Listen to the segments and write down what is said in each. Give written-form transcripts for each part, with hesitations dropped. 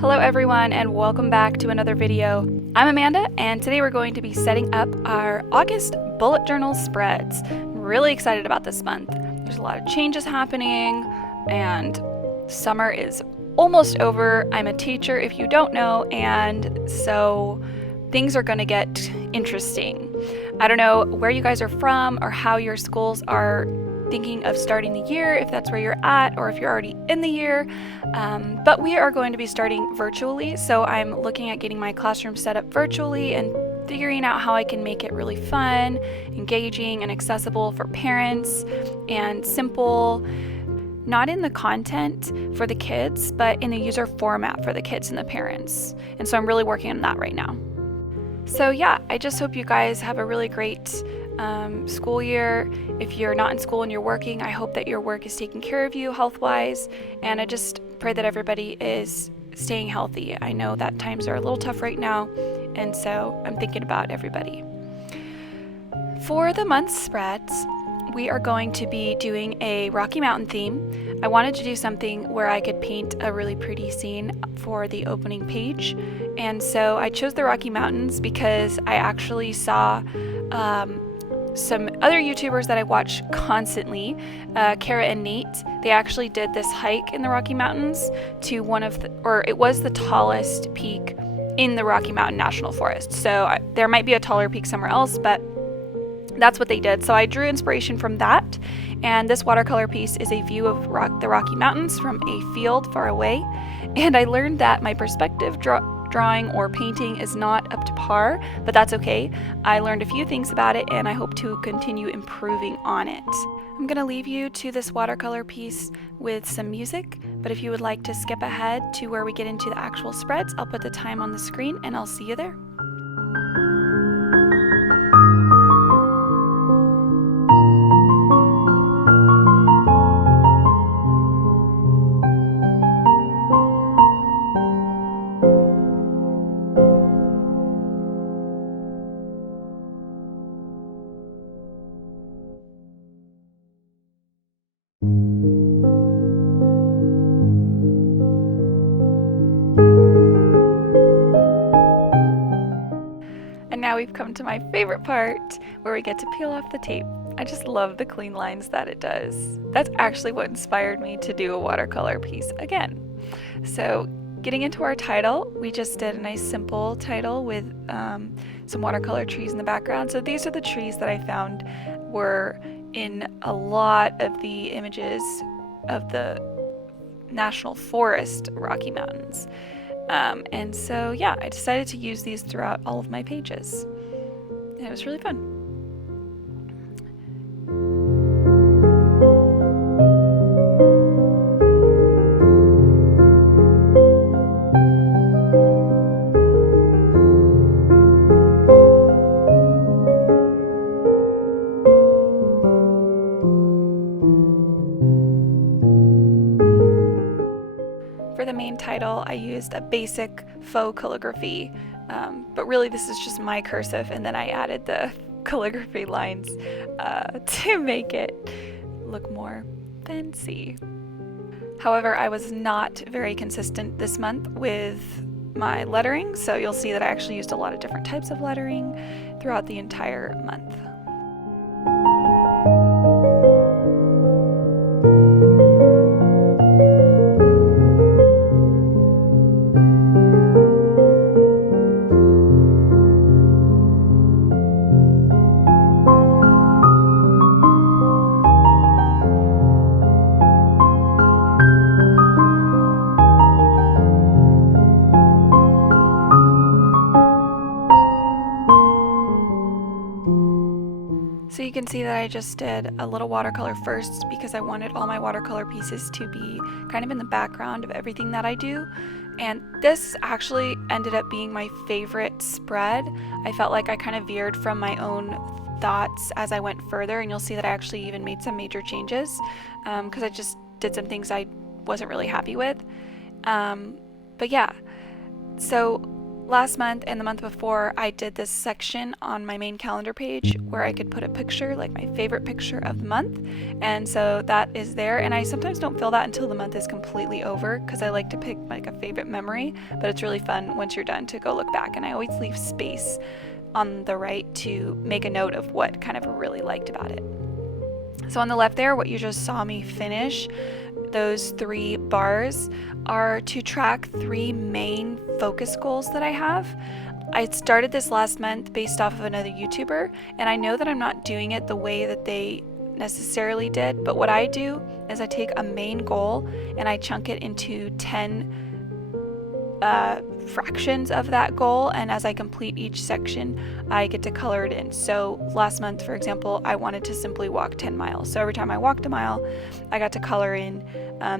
Hello everyone and welcome back to another video. I'm Amanda and today we're going to be setting up our August bullet journal spreads. I'm really excited about this month. There's a lot of changes happening and summer is almost over. I'm a teacher if you don't know, and so things are going to get interesting. I don't know where you guys are from or how your schools are thinking of starting the year, if that's where you're at or if you're already in the year, but we are going to be starting virtually, so I'm looking at getting my classroom set up virtually and figuring out how I can make it really fun, engaging, and accessible for parents, and simple, not in the content for the kids, but in the user format for the kids and the parents. And so I'm really working on that right now. So yeah, I just hope you guys have a really great school year. If you're not in school and you're working, I hope that your work is taking care of you health-wise, and I just pray that everybody is staying healthy. I know that times are a little tough right now, and so I'm thinking about everybody. For the month's spreads, we are going to be doing a Rocky Mountain theme. I wanted to do something where I could paint a really pretty scene for the opening page, and so I chose the Rocky Mountains because I actually saw some other YouTubers that I watch constantly, Kara and Nate. They actually did this hike in the Rocky Mountains to it was the tallest peak in the Rocky Mountain National Forest. So there might be a taller peak somewhere else, but that's what they did. So I drew inspiration from that, and this watercolor piece is a view of the Rocky Mountains from a field far away. And I learned that my perspective drawing or painting is not up to par, but that's okay. I learned a few things about it and I hope to continue improving on it. I'm gonna leave you to this watercolor piece with some music, but if you would like to skip ahead to where we get into the actual spreads, I'll put the time on the screen and I'll see you there. Now we've come to my favorite part where we get to peel off the tape. I just love the clean lines that it does. That's actually what inspired me to do a watercolor piece again. So getting into our title, we just did a nice simple title with some watercolor trees in the background. So these are the trees that I found were in a lot of the images of the National Forest Rocky Mountains. And so yeah, I decided to use these throughout all of my pages, and it was really fun. For the main title, I used a basic faux calligraphy, but really this is just my cursive, and then I added the calligraphy lines to make it look more fancy. However, I was not very consistent this month with my lettering, so you'll see that I actually used a lot of different types of lettering throughout the entire month. So you can see that I just did a little watercolor first because I wanted all my watercolor pieces to be kind of in the background of everything that I do. And this actually ended up being my favorite spread. I felt like I kind of veered from my own thoughts as I went further, and you'll see that I actually even made some major changes because I just did some things I wasn't really happy with. But yeah, so last month and the month before, I did this section on my main calendar page where I could put a picture, like my favorite picture of the month, and so that is there. And I sometimes don't fill that until the month is completely over because I like to pick like a favorite memory, but it's really fun once you're done to go look back, and I always leave space on the right to make a note of what kind of I really liked about it. So on the left there, what you just saw me finish, those 3 bars are to track 3 main focus goals that I have. I started this last month based off of another YouTuber, and I know that I'm not doing it the way that they necessarily did, but what I do is I take a main goal and I chunk it into 10 fractions of that goal, and as I complete each section I get to color it in. So last month, for example, I wanted to simply walk 10 miles, so every time I walked a mile I got to color in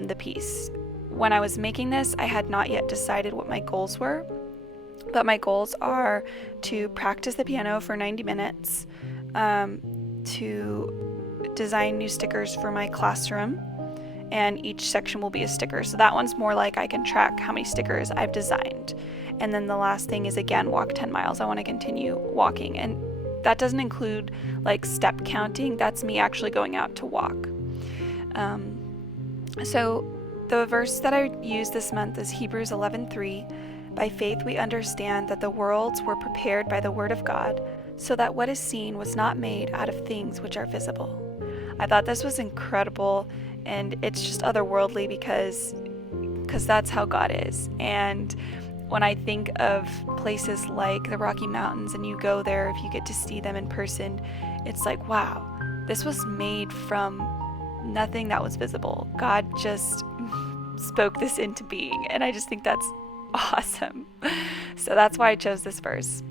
the piece. When I was making this, I had not yet decided what my goals were, but my goals are to practice the piano for 90 minutes, to design new stickers for my classroom, and each section will be a sticker. So that one's more like I can track how many stickers I've designed. And then the last thing is, again, walk 10 miles. I want to continue walking, and that doesn't include like step counting. That's me actually going out to walk. So the verse that I used this month is Hebrews 11:3. By faith we understand that the worlds were prepared by the word of God, so that what is seen was not made out of things which are visible. I thought this was incredible, and it's just otherworldly because that's how God is. And when I think of places like the Rocky Mountains and you go there, if you get to see them in person, it's like, wow, this was made from nothing that was visible. God just spoke this into being, and I just think that's awesome. So that's why I chose this verse.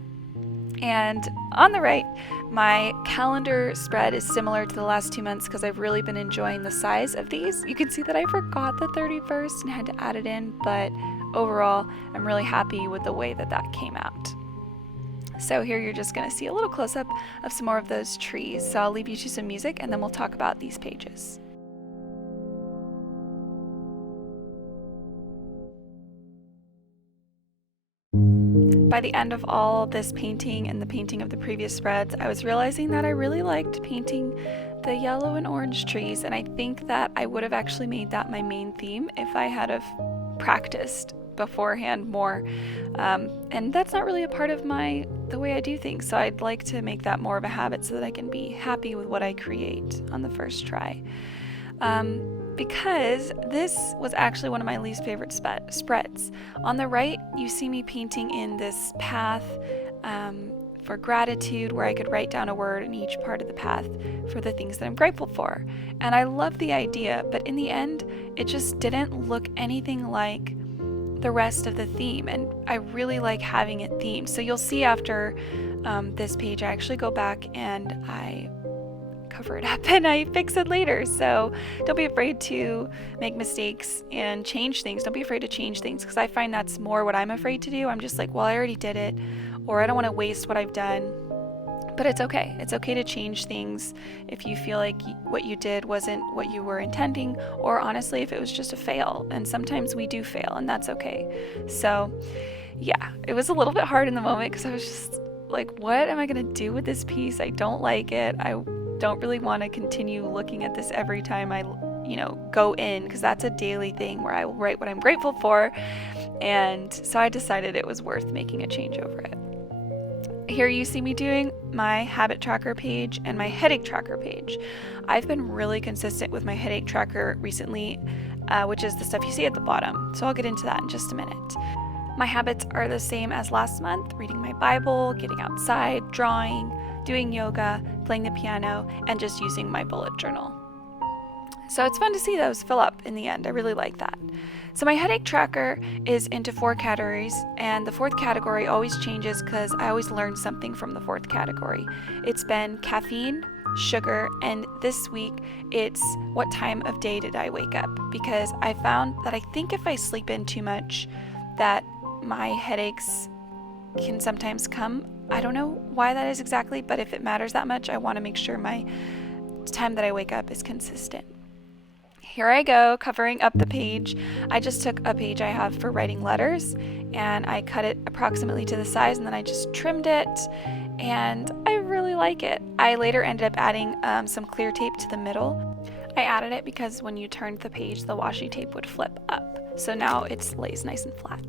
And on the right, my calendar spread is similar to the last 2 months because I've really been enjoying the size of these. You can see that I forgot the 31st and had to add it in, but overall, I'm really happy with the way that that came out. So here you're just going to see a little close-up of some more of those trees. So I'll leave you to some music and then we'll talk about these pages. By the end of all this painting and the painting of the previous spreads, I was realizing that I really liked painting the yellow and orange trees, and I think that I would have actually made that my main theme if I had have practiced beforehand more. And that's not really a part of the way I do things, so I'd like to make that more of a habit so that I can be happy with what I create on the first try. Because this was actually one of my least favorite spreads. On the right, you see me painting in this path for gratitude, where I could write down a word in each part of the path for the things that I'm grateful for. And I love the idea, but in the end, it just didn't look anything like the rest of the theme, and I really like having it themed. So you'll see after this page, I actually go back and I cover it up and I fix it later. So don't be afraid to make mistakes and change things. Don't be afraid to change things, because I find that's more what I'm afraid to do. I'm just like, well, I already did it, or I don't want to waste what I've done. But it's okay. It's okay to change things if you feel like what you did wasn't what you were intending, or honestly, if it was just a fail. And sometimes we do fail, and that's okay. So yeah, it was a little bit hard in the moment because I was just like, what am I going to do with this piece? I don't like it. I don't really want to continue looking at this every time I go in, because that's a daily thing where I will write what I'm grateful for. And so I decided it was worth making a change over it. Here you see me doing my habit tracker page and my headache tracker page. I've been really consistent with my headache tracker recently, which is the stuff you see at the bottom. So I'll get into that in just a minute. My habits are the same as last month: reading my Bible, getting outside, drawing, doing yoga, playing the piano, and just using my bullet journal. So it's fun to see those fill up in the end. I really like that. So my headache tracker is into 4 categories, and the 4th category always changes because I always learn something from the 4th category. It's been caffeine, sugar, and this week it's what time of day did I wake up, because I found that I think if I sleep in too much that my headaches can sometimes come. I don't know why that is exactly, but if it matters that much, I want to make sure my time that I wake up is consistent. here I go, covering up the page. I just took a page I have for writing letters and I cut it approximately to the size, and then I just trimmed it, and I really like it. I later ended up adding some clear tape to the middle. I added it because when you turned the page, the washi tape would flip up. So now it lays nice and flat.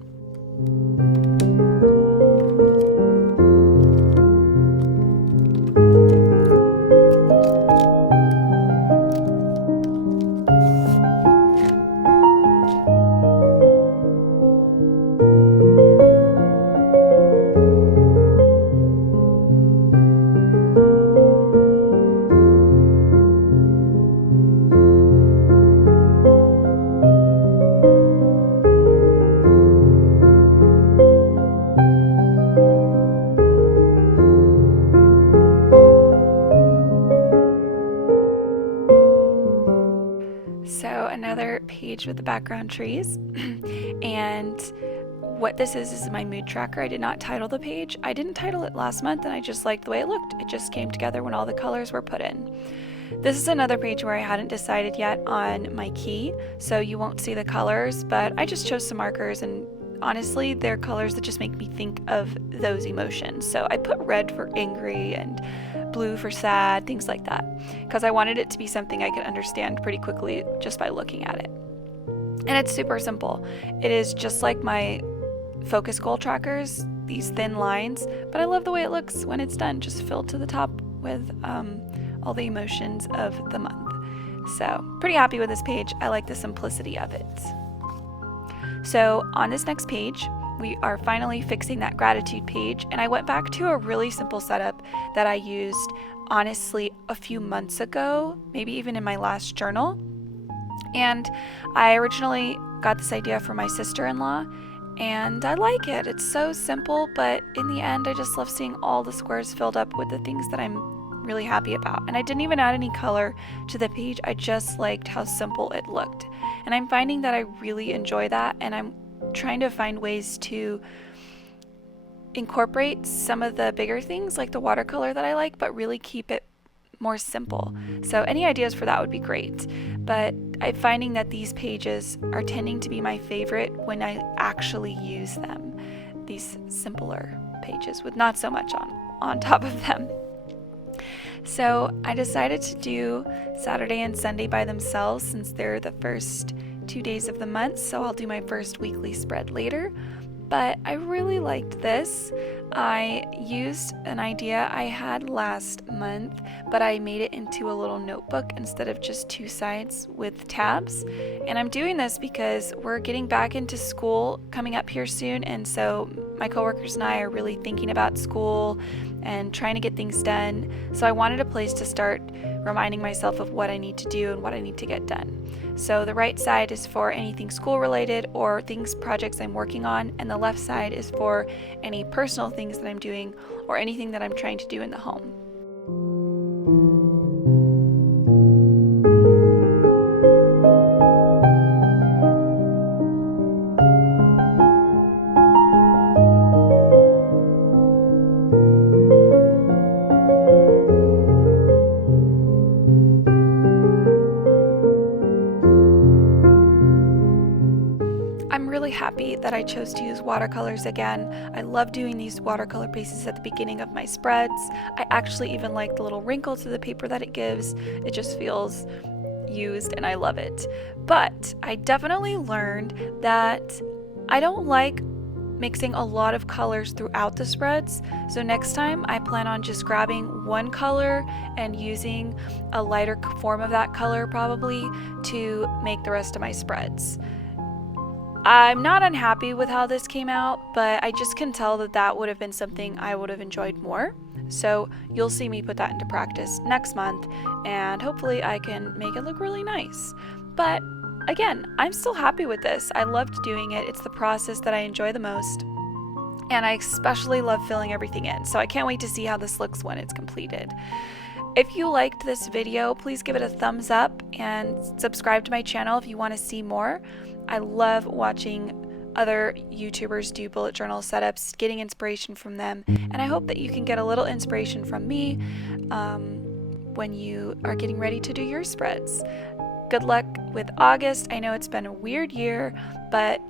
So another page with the background trees, and what this is my mood tracker. I did not title the page. I didn't title it last month, and I just liked the way it looked. It just came together when all the colors were put in. This is another page where I hadn't decided yet on my key, so you won't see the colors, but I just chose some markers, and honestly, they're colors that just make me think of those emotions. So I put red for angry and blue for sad, things like that, because I wanted it to be something I could understand pretty quickly just by looking at it. And it's super simple. It is just like my focus goal trackers, these thin lines, but I love the way it looks when it's done, just filled to the top with all the emotions of the month. So pretty happy with this page. I like the simplicity of it. So on this next page, we are finally fixing that gratitude page, and I went back to a really simple setup that I used honestly a few months ago, maybe even in my last journal. And I originally got this idea from my sister-in-law, and I like it. It's so simple, but in the end I just love seeing all the squares filled up with the things that I'm really happy about. And I didn't even add any color to the page. I just liked how simple it looked, and I'm finding that I really enjoy that, and I'm trying to find ways to incorporate some of the bigger things like the watercolor that I like, but really keep it more simple. So any ideas for that would be great. But I'm finding that these pages are tending to be my favorite when I actually use them. These simpler pages with not so much on top of them. So I decided to do Saturday and Sunday by themselves since they're the first 2 days of the month, so I'll do my first weekly spread later. But I really liked this. I used an idea I had last month, but I made it into a little notebook instead of just 2 sides with tabs. And I'm doing this because we're getting back into school coming up here soon, and so my coworkers and I are really thinking about school and trying to get things done. So I wanted a place to start reminding myself of what I need to do and what I need to get done. So the right side is for anything school related or projects I'm working on, and the left side is for any personal things that I'm doing or anything that I'm trying to do in the home. I'm really happy that I chose to use watercolors again. I love doing these watercolor pieces at the beginning of my spreads. I actually even like the little wrinkle to the paper that it gives. It just feels used and I love it. But I definitely learned that I don't like mixing a lot of colors throughout the spreads. So next time I plan on just grabbing one color and using a lighter form of that color probably to make the rest of my spreads. I'm not unhappy with how this came out, but I just can tell that that would have been something I would have enjoyed more. So you'll see me put that into practice next month, and hopefully I can make it look really nice. But again, I'm still happy with this. I loved doing it. It's the process that I enjoy the most, and I especially love filling everything in. So I can't wait to see how this looks when it's completed. If you liked this video, please give it a thumbs up and subscribe to my channel if you want to see more. I love watching other YouTubers do bullet journal setups, getting inspiration from them, and I hope that you can get a little inspiration from me when you are getting ready to do your spreads. Good luck with August. I know it's been a weird year, but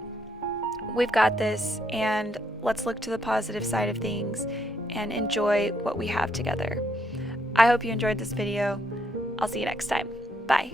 we've got this, and let's look to the positive side of things and enjoy what we have together. I hope you enjoyed this video. I'll see you next time. Bye.